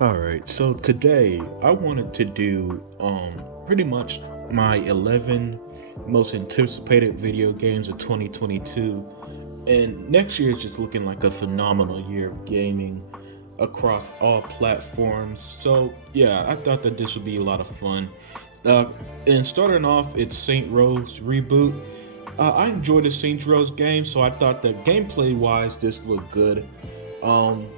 All right, so today I wanted to do pretty much my 11 most anticipated video games of 2022. And next year is just looking like a phenomenal year of gaming across all platforms. So, yeah, I thought that this would be a lot of fun. Uh, and starting off, it's Saint Rose reboot. I enjoyed the Saints Rose game, so I thought that gameplay wise, this looked good. Um,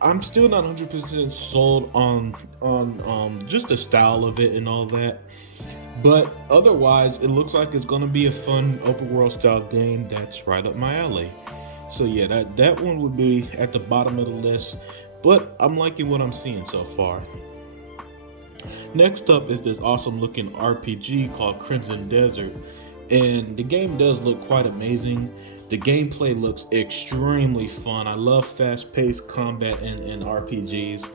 I'm still not 100% sold on just the style of it and all that. But otherwise, it looks like it's gonna be a fun open world style game that's right up my alley. So yeah, that one would be at the bottom of the list. But I'm liking what I'm seeing so far. Next up is this awesome looking RPG called Crimson Desert, and the game does look quite amazing. The gameplay looks extremely fun. I love fast-paced combat in RPGs.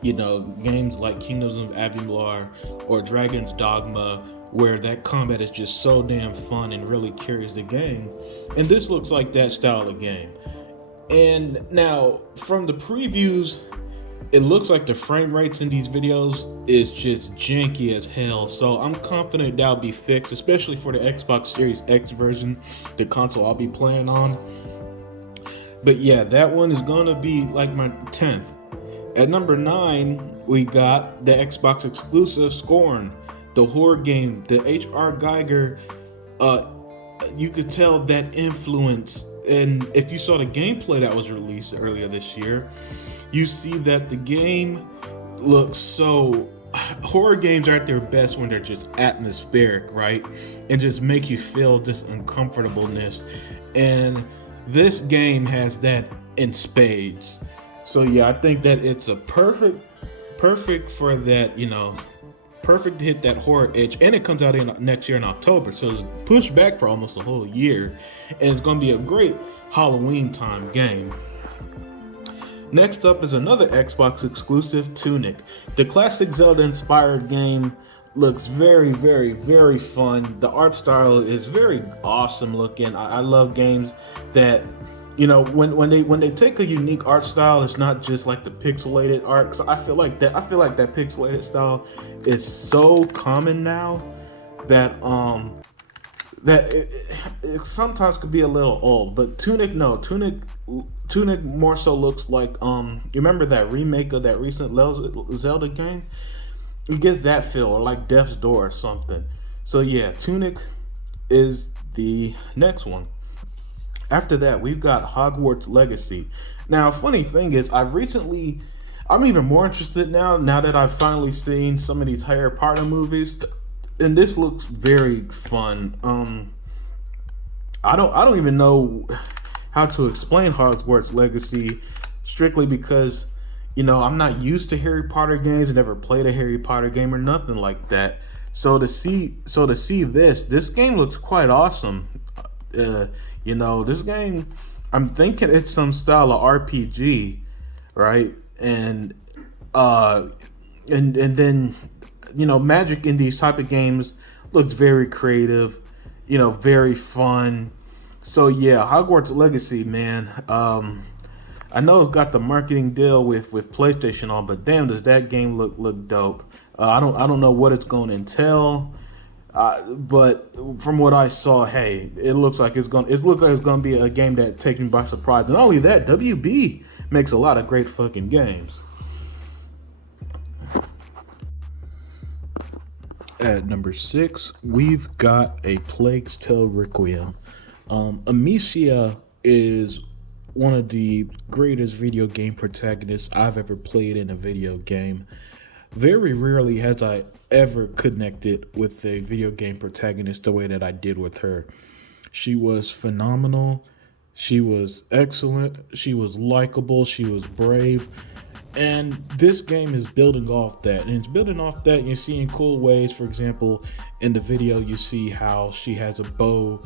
You know, games like Kingdoms of Avalor or Dragon's Dogma, where that combat is just so damn fun and really carries the game. And this looks like that style of game. And now, from the previews, it looks like the frame rates in these videos is just janky as hell. So I'm confident that'll be fixed, especially for the Xbox Series X version, the console I'll be playing on. But yeah, that one is gonna be like my 10th. At number 9, we got the Xbox exclusive Scorn, the horror game, the H.R. Geiger. You could tell that influence, and if you saw the gameplay that was released earlier this year, you see that the game looks so. Horror games are at their best when they're just atmospheric, right? And just make you feel this uncomfortableness. And this game has that in spades. So yeah, I think that it's a perfect for that, perfect to hit that horror itch. And it comes out in next year in October. So it's pushed back for almost a whole year. And it's gonna be a great Halloween time game. Next up is another Xbox exclusive, Tunic. The classic Zelda inspired game looks very, very, very fun. The art style is very awesome looking. I love games that, when they take a unique art style, it's not just like the pixelated art. Cause I feel like that pixelated style is so common now that it sometimes could be a little old. But Tunic more so looks like you remember that remake of that recent Zelda game? It gets that feel, or like Death's Door or something. So yeah, Tunic is the next one. After that, we've got Hogwarts Legacy. Now, funny thing is, I'm even more interested now that I've finally seen some of these Harry Potter movies, and this looks very fun. I don't even know how to explain Hogwarts Legacy, strictly because I'm not used to Harry Potter games. I never played a Harry Potter game or nothing like that. So to see this game looks quite awesome. This game, I'm thinking it's some style of RPG, right? And then magic in these type of games looks very creative, very fun. So yeah, Hogwarts Legacy, man. I know it's got the marketing deal with PlayStation on, but damn, does that game look dope? I don't know what it's going to entail, but from what I saw, hey, it looks like it's going to be a game that takes me by surprise. And not only that, WB makes a lot of great fucking games. At number 6, we've got A Plague's Tale Requiem. Amicia is one of the greatest video game protagonists I've ever played in a video game. Very rarely has I ever connected with a video game protagonist the way that I did with her. She was phenomenal. She was excellent. She was likable. She was brave. And this game is building off that. And it's building off that. You're seeing cool ways. For example, in the video, you see how she has a bow.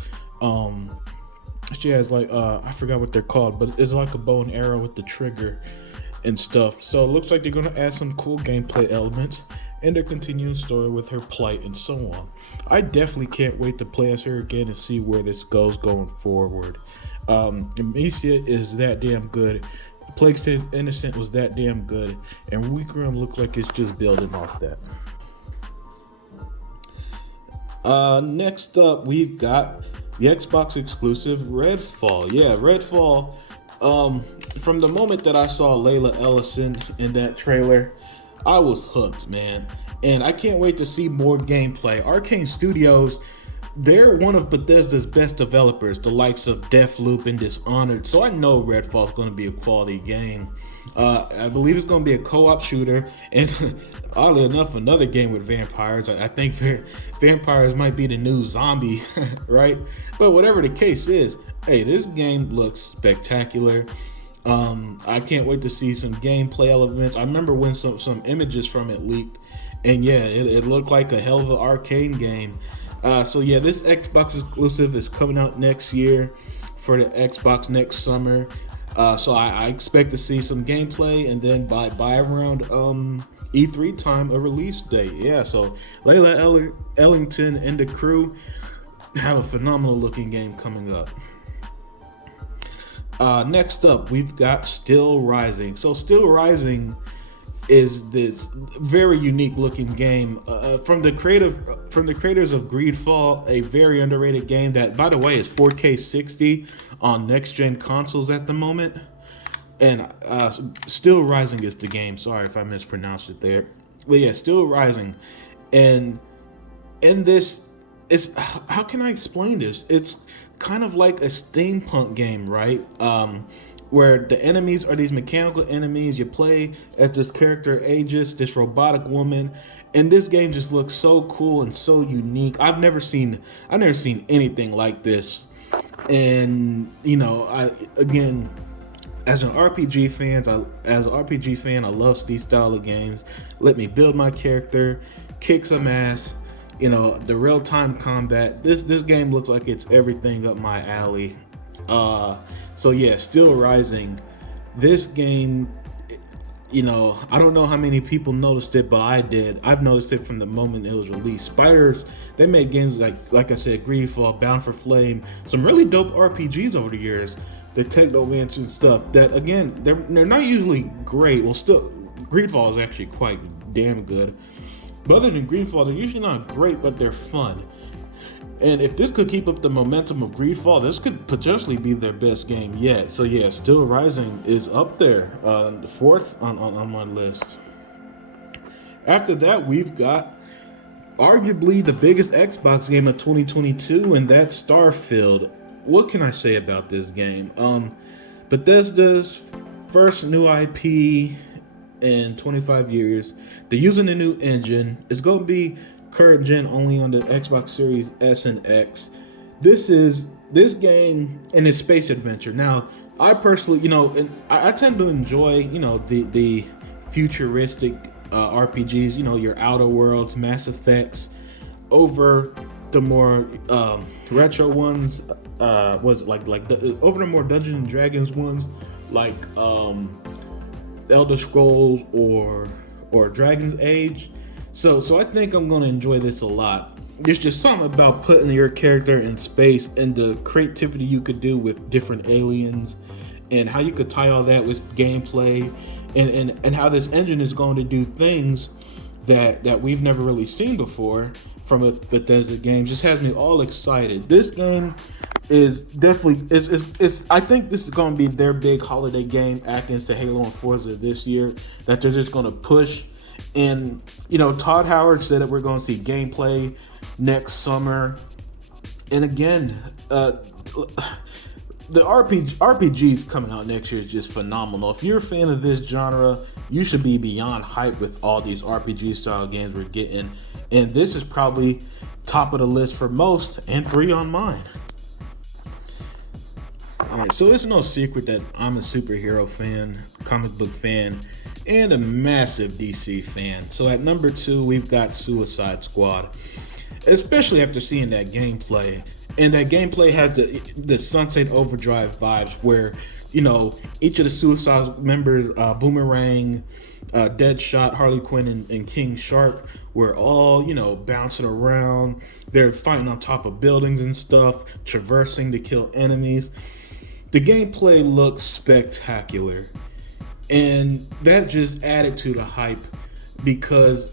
She has I forgot what they're called, but it's like a bow and arrow with the trigger and stuff. So it looks like they're going to add some cool gameplay elements and their continuing story with her plight and so on. I definitely can't wait to play as her again and see where this goes going forward. Amicia is that damn good. Plague Tale Innocent was that damn good, and Requiem looked like it's just building off that. Next up, we've got the Xbox exclusive Redfall. Yeah, Redfall. From the moment that I saw Layla Ellison in that trailer, I was hooked, man. And I can't wait to see more gameplay. Arcane Studios, they're one of Bethesda's best developers, the likes of Deathloop and Dishonored. So I know Redfall is going to be a quality game. I believe it's going to be a co-op shooter, and oddly enough, another game with vampires. I think vampires might be the new zombie, right? But whatever the case is, hey, this game looks spectacular. I can't wait to see some gameplay elements. I remember when some images from it leaked, and yeah, it looked like a hell of an arcane game. So yeah, this Xbox exclusive is coming out next year for the Xbox next summer. So I expect to see some gameplay, and then by around E3 time, a release date. Yeah, so Layla Ellington and the crew have a phenomenal looking game coming up. Next up, we've got SteelRising. So SteelRising is this very unique looking game from the creators of Greedfall, a very underrated game that, by the way, is 4K 60 on next gen consoles at the moment. And SteelRising is the game. Sorry if I mispronounced it there, but yeah, SteelRising. And in this, it's, how can I explain this? It's kind of like a steampunk game, right? Where the enemies are these mechanical enemies. You play as this character Aegis, this robotic woman, and this game just looks so cool and so unique. I've never seen anything like this. And you know, as an RPG fan, I love these style of games. Let me build my character, kick some ass. You know, the real-time combat. This game looks like it's everything up my alley. So yeah, SteelRising. This game, you know, I don't know how many people noticed it, but I did. I've noticed it from the moment it was released. Spiders, they made games like I said, Greedfall, Bound for Flame, some really dope RPGs over the years. The Technomancer stuff that, again, they're not usually great. Well, still, Greedfall is actually quite damn good. But other than Greedfall, they're usually not great, but they're fun. And if this could keep up the momentum of Greedfall, this could potentially be their best game yet. So yeah, SteelRising is up there, fourth on my list. After that, we've got arguably the biggest Xbox game of 2022, and that's Starfield. What can I say about this game? Bethesda's first new IP in 25 years. They're using a new engine. It's going to be current gen only on the Xbox Series S and X. This game and its space adventure. Now, I personally, you know, and I tend to enjoy, you know, the futuristic RPGs, you know, your Outer Worlds, Mass Effects, over the more retro ones. Was over the more Dungeons and Dragons ones, like Elder Scrolls or Dragon's Age. So I think I'm gonna enjoy this a lot. There's just something about putting your character in space and the creativity you could do with different aliens, and how you could tie all that with gameplay, and how this engine is going to do things that we've never really seen before from a Bethesda game. Just has me all excited. This game is definitely I think this is going to be their big holiday game, against to Halo and Forza this year, that they're just going to push. And you know, Todd Howard said that we're going to see gameplay next summer. And again, the RPGs coming out next year is just phenomenal. If you're a fan of this genre, you should be beyond hyped with all these RPG style games we're getting. And this is probably top of the list for most, and 3 on mine. Alright, so it's no secret that I'm a superhero fan, comic book fan, and a massive DC fan. So at number 2, we've got Suicide Squad. Especially after seeing that gameplay. And that gameplay had the Sunset Overdrive vibes, where, you know, each of the Suicide members, Boomerang, Deadshot, Harley Quinn, and King Shark, were all, you know, bouncing around. They're fighting on top of buildings and stuff, traversing to kill enemies. The gameplay looks spectacular. And that just added to the hype because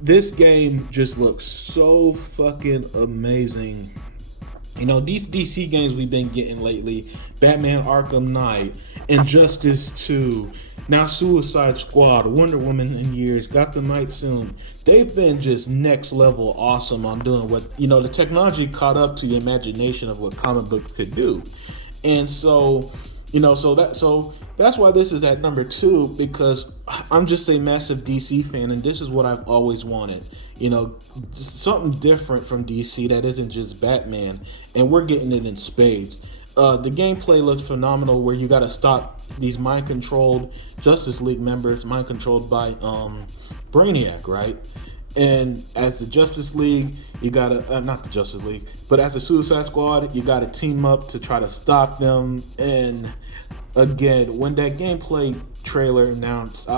this game just looks so fucking amazing. You know, these DC games we've been getting lately, Batman Arkham Knight, Injustice 2, now Suicide Squad, Wonder Woman in years, Gotham Knights soon. They've been just next level awesome on doing what, you know, the technology caught up to the imagination of what comic books could do. And so, you know, so that's why this is at number 2, because I'm just a massive DC fan, and this is what I've always wanted. You know, something different from DC that isn't just Batman, and we're getting it in spades. The gameplay looks phenomenal, where you got to stop these mind-controlled Justice League members, mind-controlled by Brainiac, right? And as the Justice League, you gotta not the Justice League, but as the Suicide Squad, you gotta team up to try to stop them. And again, when that gameplay trailer announced,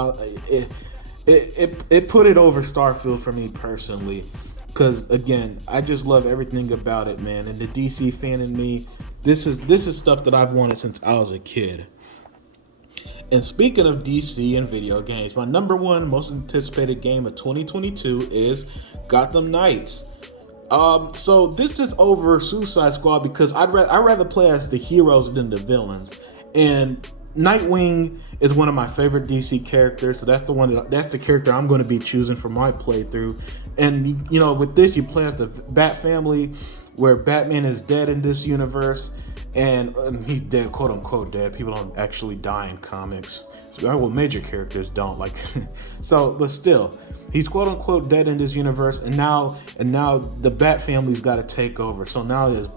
it put it over Starfield for me personally, because again, I just love everything about it, man. And the DC fan in me, this is stuff that I've wanted since I was a kid. And speaking of DC and video games, my number one most anticipated game of 2022 is Gotham Knights. So this is over Suicide Squad because I'd rather play as the heroes than the villains. And Nightwing is one of my favorite DC characters, so that's the character I'm going to be choosing for my playthrough. And you know, with this, you play as the Bat family, where Batman is dead in this universe. And he's dead, quote unquote dead. People don't actually die in comics. Well, major characters don't, like. So, but still, he's quote unquote dead in this universe, and now the Bat family's got to take over. So now there's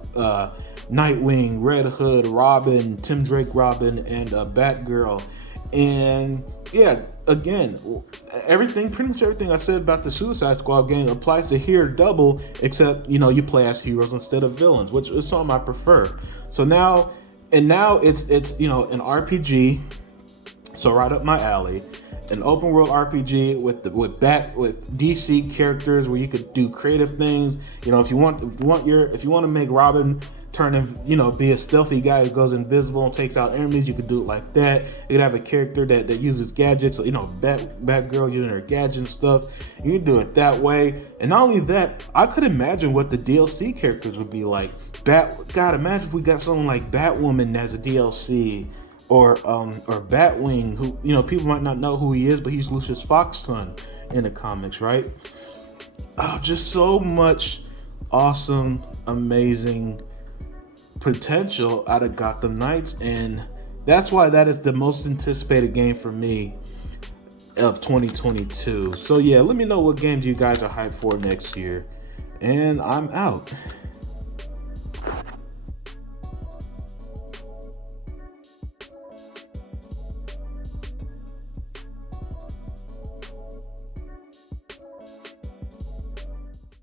Nightwing, Red Hood, Robin, Tim Drake Robin, and Batgirl. And yeah, again, pretty much everything I said about the Suicide Squad game applies to here double, except, you know, you play as heroes instead of villains, which is something I prefer. So now it's you know, an RPG, so right up my alley, an open world RPG with DC characters where you could do creative things. You know, if you want to make Robin turn in, you know, be a stealthy guy who goes invisible and takes out enemies, you could do it like that. You could have a character that uses gadgets, you know, Batgirl using her gadgets and stuff. You can do it that way. And not only that, I could imagine what the DLC characters would be like. God, imagine if we got someone like Batwoman as a DLC, or Batwing, who, you know, people might not know who he is, but he's Lucius Fox's son in the comics, right? Oh, just so much awesome, amazing potential out of Gotham Knights, and that's why that is the most anticipated game for me of 2022. So yeah, let me know what games you guys are hyped for next year, and I'm out.